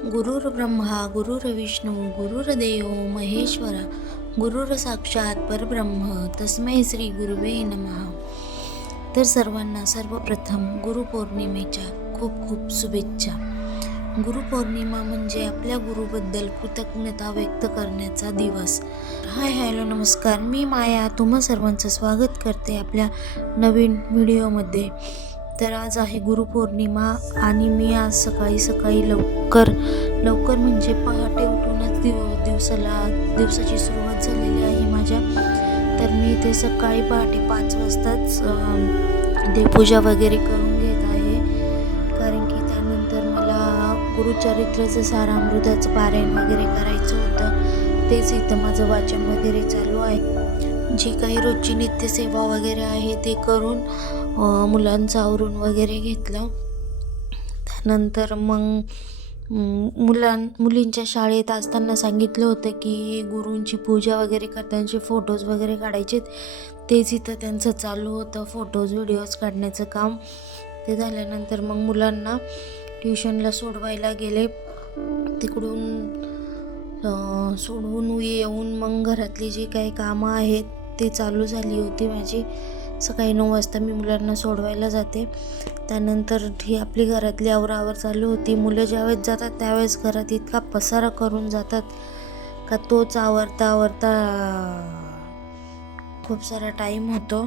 गुरुर्ब्रह्मा गुरुर्विष्णू गुरुर्देव महेश्वरा गुरुर साक्षात परब्रह्म तस्मै श्री गुरुवे नमः. तर सर्वांना सर्वप्रथम गुरुपौर्णिमेच्या खूप खूप शुभेच्छा. गुरुपौर्णिमा म्हणजे आपल्या गुरुबद्दल कृतज्ञता व्यक्त करण्याचा दिवस. हाय हॅलो नमस्कार, मी माया तुम्हा सर्वांचं स्वागत करते आपल्या नवीन व्हिडिओमध्ये. तर आज आहे गुरुपौर्णिमा आणि मी आज सकाळी लवकर म्हणजे पहाटे उठूनच दिवसाची सुरुवात झालेली आहे माझ्या. तर मी ते सकाळी पहाटे 5 वाजताच देवपूजा वगैरे करून घेत आहे, कारण की त्यानंतर मला गुरुचरित्राचं सारामृताचं पारायण वगैरे करायचं होतं. तेच इथं माझं वाचन वगैरे चालू आहे. जी काही रोजची नित्यसेवा वगैरे आहे ते करून मुलांचं आवरून वगैरे घेतलं. त्यानंतर मग मुलींच्या शाळेत असताना सांगितलं होतं की गुरूंची पूजा वगैरे करतानाचे फोटोज वगैरे काढायचे. तेच इथं त्यांचं चालू होतं, फोटोज व्हिडिओज काढण्याचं काम. ते झाल्यानंतर मग मुलांना ट्युशनला सोडवायला गेले. तिकडून सोडवून येऊन मग घरातली जी काही कामं आहेत ते चालू झाली होती माझी. सकाळी 9 वाजता मी मुलांना सोडवायला जाते. त्यानंतर ही आपली घरातली आवरावर चालू होती. मुलं ज्यावेळेस जातात त्यावेळेस घरात इतका पसारा करून जातात का तोच आवरता खूप सारा टाईम होतो.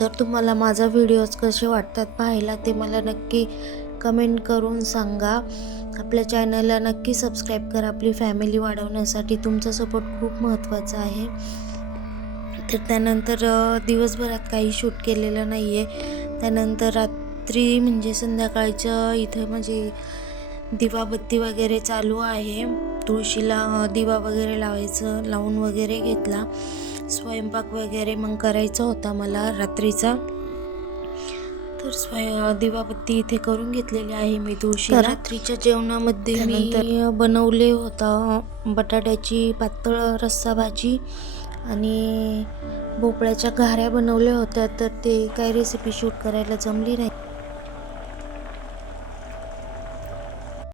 तर तुम्हाला माझा व्हिडिओज कसे वाटतात पाहायला ते मला नक्की कमेंट करून सांगा. आपल्या चॅनलला नक्की सबस्क्राईब करा. आपली फॅमिली वाढवण्यासाठी तुमचा सपोर्ट खूप महत्त्वाचा आहे. तर त्यानंतर दिवसभरात काही शूट केलेलं नाही आहे. त्यानंतर रात्री म्हणजे संध्याकाळचं इथं म्हणजे दिवाबत्ती वगैरे चालू आहे. तुळशीला दिवा वगैरे लावून वगैरे घेतला. स्वयंपाक वगैरे मग करायचा होता मला रात्रीचा. तर दिवाबत्ती इथे करून घेतलेली आहे मी तुळशीला. रात्रीच्या जेवणामध्ये मी बनवले होता बटाट्याची पातळ रस्सा भाजी आणि भोपळ्याच्या घाऱ्या बनवल्या होत्या. तर ते काय रेसिपी शूट करायला जमली नाही.